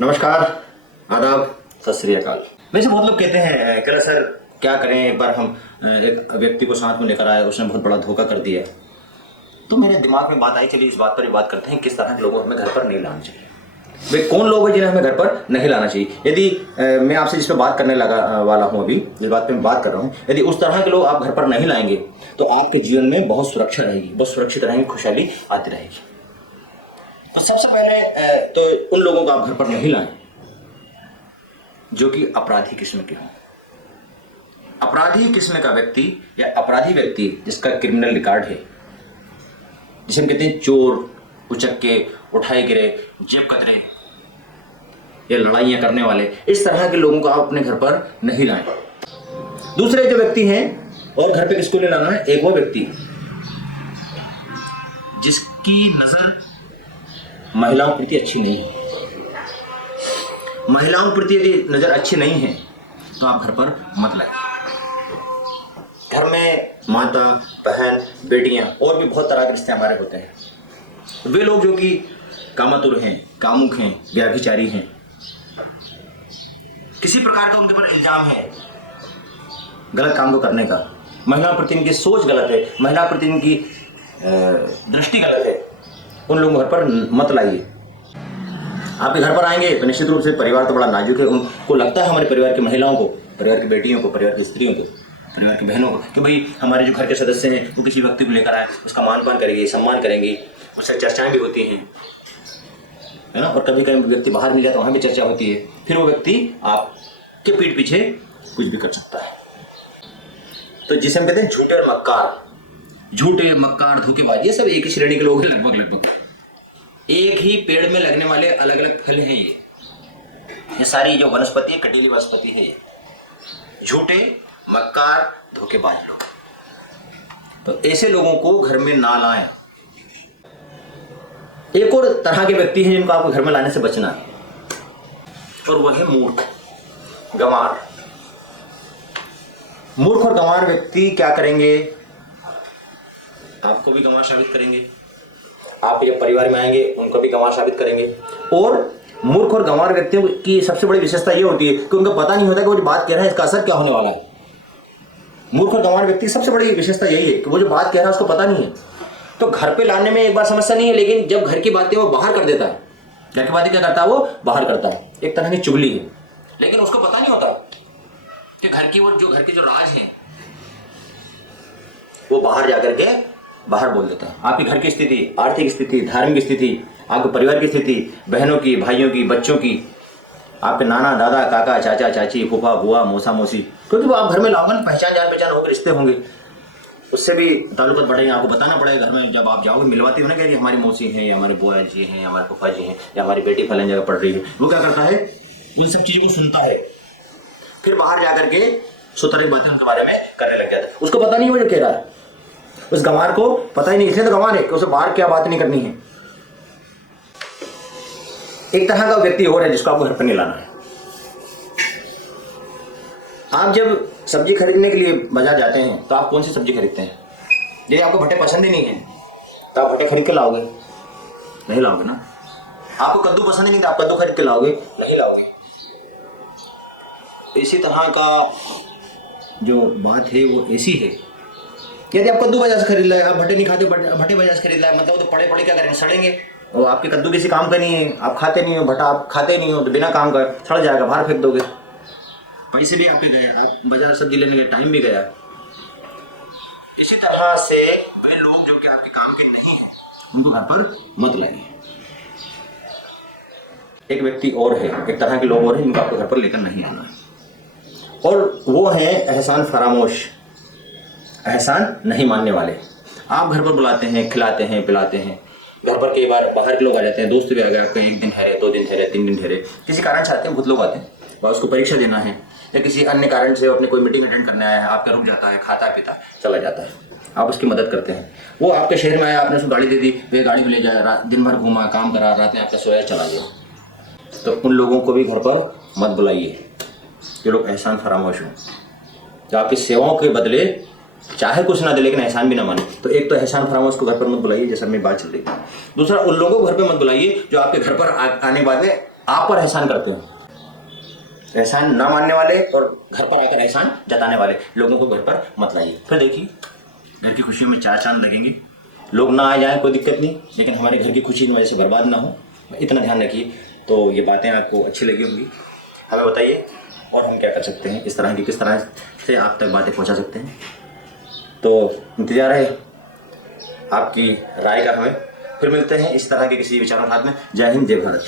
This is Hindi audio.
नमस्कार, आदाब, सत श्री अकाल। वैसे बहुत लोग कहते हैं कि सर क्या करें, एक बार हम एक व्यक्ति को साथ में लेकर आए, उसने बहुत बड़ा धोखा कर दिया। तो मेरे दिमाग में बात आई, चलिए इस बात पर ही बात करते हैं, किस तरह के लोगों हमें घर पर नहीं लाना चाहिए। वे कौन लोग हैं जिन्हें हमें घर पर नहीं लाना चाहिए। यदि मैं आपसे जिस पर बात करने वाला हूँ, अभी जिस बात पे मैं बात कर रहा हूँ, यदि उस तरह के लोग आप घर पर नहीं लाएंगे तो आपके जीवन में बहुत सुरक्षा रहेगी, बहुत सुरक्षित रहेंगे, खुशहाली आती रहेगी। तो सबसे पहले तो उन लोगों को आप घर पर नहीं लाएं जो कि अपराधी किस्म के हों। अपराधी किस्म का व्यक्ति या अपराधी व्यक्ति जिसका क्रिमिनल रिकॉर्ड है, जिसे हम कहते हैं चोर, उचक्के, उठाए गिरे, जेब कतरे या लड़ाइयां करने वाले, इस तरह के लोगों को आप अपने घर पर नहीं लाएं। दूसरे जो व्यक्ति हैं, और घर पे किसको ले लाना है, एक वो व्यक्ति जिसकी नजर महिलाओं प्रति अच्छी नहीं है। महिलाओं प्रति यदि नजर अच्छी नहीं है तो आप घर पर मत लाइए। घर में माता, बहन, बेटियां और भी बहुत तरह के रिश्ते हमारे होते हैं। वे लोग जो कि कामातुर हैं, कामुक हैं, व्यभिचारी हैं, किसी प्रकार का उनके पर इल्जाम है गलत काम को करने का, महिला प्रति इनकी सोच गलत है, महिला प्रति इनकी दृष्टि गलत है, उन लोगों घर पर मत लाइए। आपके घर पर आएंगे तो निश्चित रूप से परिवार तो बड़ा नाजुक है, उनको लगता है हमारे परिवार की महिलाओं को, परिवार की बेटियों को, परिवार की स्त्रियों को, परिवार की बहनों को कि भाई हमारे जो घर के सदस्य हैं वो किसी व्यक्ति को लेकर आए, उसका मान पान करेंगे, सम्मान करेंगे, उससे चर्चाएं भी होती हैं, है ना। और कभी कभी व्यक्ति बाहर मिल जाता है, वहाँ भी चर्चा होती है। फिर वो व्यक्ति आपके पीठ पीछे कुछ भी कर सकता है। तो जिसे हम कहते हैं झूठे मक्कार, झूठे मक्कार, धोखेबाज, ये सब एक ही श्रेणी के लोग हैं लगभग। एक ही पेड़ में लगने वाले अलग अलग फल हैं ये सारी जो वनस्पति, कटीली वनस्पति है ये। झूठे, मक्कार, धोखेबाज लोग, तो ऐसे लोगों को घर में ना लाएं। एक और तरह के व्यक्ति हैं जिनको आपको घर में लाने से बचना है, और वो है मूर्ख, गंवार। मूर्ख और गंवार व्यक्ति क्या करेंगे, आपको भी गंवार साबित करेंगे, आप जब परिवार में आएंगे उनको भी गंवार साबित करेंगे। और मूर्ख और गंवार व्यक्तियों की सबसे बड़ी विशेषता ये होती है कि उनको पता नहीं होता कि वो जो बात कह रहा है इसका असर क्या होने वाला है। मूर्ख और गंवार व्यक्ति की सबसे बड़ी विशेषता यही है कि वो जो बात कह रहा है उसको पता नहीं है। तो घर पे लाने में एक बार समस्या नहीं है, लेकिन जब घर की बातें वो बाहर कर देता है, घर की बातें क्या करता है, वो बाहर करता है, एक तरह की चुगली है, लेकिन उसको पता नहीं होता कि घर के जो राज हैं वो बाहर जाकर के बाहर बोल देता है। आपके घर की स्थिति, आर्थिक स्थिति, धार्मिक स्थिति, आपके परिवार की स्थिति, बहनों की, भाइयों की, बच्चों की, आपके नाना, दादा, काका, चाचा, चाची, फूफा, बुआ, मौसा, मौसी, क्योंकि वो आप घर में लाओगे, पहचान जान पहचान होगी, रिश्ते होंगे, उससे भी ताल्लुकात बढ़ेंगे। आपको बताना पड़ेगा घर में जब आप जाओगे, मिलवाते हो ना कि हमारी मौसी हैं, या हमारे बुआ जी हैं, या हमारे फूफा जी हैं, या हमारी बेटी फलन जगह पढ़ रही है। वो क्या करता है, उन सब चीज़ों को सुनता है, फिर बाहर जाकर के सुतरी बातें उनके बारे में करने लग जाता है। उसको पता नहीं वो जो कह रहा है, उस गंवार को पता ही नहीं, इसलिए तो गंवार है कि उसे बाहर क्या बात नहीं करनी है। एक तरह का व्यक्ति और है जिसको आपको घर पर नहीं लाना है। आप जब सब्जी खरीदने के लिए बाजार जाते हैं तो आप कौन सी सब्जी खरीदते हैं? यदि आपको भट्टे पसंद ही नहीं है तो आप भट्टे खरीद के लाओगे? नहीं लाओगे ना। आपको कद्दू पसंद ही नहीं तो आप कद्दू खरीद के लाओगे? नहीं लाओगे। इसी तरह का जो बात है वो ऐसी है, यदि आप कद्दू बाजार से खरीद लाए, आप भट्टे नहीं खाते, भट्टे बाजार से खरीद लाए, मतलब तो पड़े पड़े क्या करेंगे, सड़ेंगे। और आपके कद्दू किसी काम का नहीं है, आप खाते नहीं हो, भट्टा आप खाते नहीं हो, तो बिना काम का सड़ जाएगा, बाहर फेंक दोगे, पैसे भी आपके गए, आप बाजार सब्जी लेने गए, टाइम भी गया। इसी तरह से वे लोग जो कि आपके काम के नहीं है उनको घर पर मत लाइए। एक व्यक्ति और है, एक तरह के लोग और हैं जिनको आपको घर पर लेकर नहीं आना है, और वो है एहसान फरामोश, एहसान नहीं मानने वाले। आप घर पर बुलाते हैं, खिलाते हैं, पिलाते हैं, घर पर कई बार बाहर के लोग आ जाते हैं, दोस्त भी आ गए, आपके 1 दिन ठहरे, 2 दिन ठहरे, 3 दिन ठहरे, किसी कारण से आते हैं, बहुत लोग आते हैं, और उसको परीक्षा देना है या किसी अन्य कारण से अपने कोई मीटिंग अटेंड करने आया है, आपका रुक जाता है, खाता पीता चला जाता है, आप उसकी मदद करते हैं। वो आपके शहर में आया, आपने उसको गाड़ी दे दी, वे गाड़ी में ले जाए, दिन भर घूमा, काम करा, रात में आपका सोया, चला गया। तो उन लोगों को भी घर पर मत बुलाइए जो लोग एहसान फरामोश हों, जो आपकी सेवाओं के बदले चाहे कुछ ना दे लेकिन एहसान भी ना माने। तो एक तो एहसान फरामोश को घर पर मत बुलाइए, जैसा मेरी बात चल रही है। दूसरा, उन लोगों को घर पर मत बुलाइए जो आपके घर पर आने बाद में आप पर एहसान करते हो। एहसान ना मानने वाले और घर पर आकर एहसान जताने वाले लोगों को घर पर मत लाइए। फिर देखिए घर की खुशियों में चार चांद लगेंगे। लोग ना आ जाए कोई दिक्कत नहीं, लेकिन हमारे घर की खुशी इन वजह से बर्बाद ना हो, इतना ध्यान रखिए। तो ये बातें आपको अच्छी लगी होंगी, हमें बताइए और हम क्या कर सकते हैं, इस तरह की किस तरह से आप तक बातें पहुंचा सकते हैं। तो इंतजार है आपकी राय का हमें। फिर मिलते हैं इस तरह के किसी विचारों के साथ में। जय हिंद, जय भारत।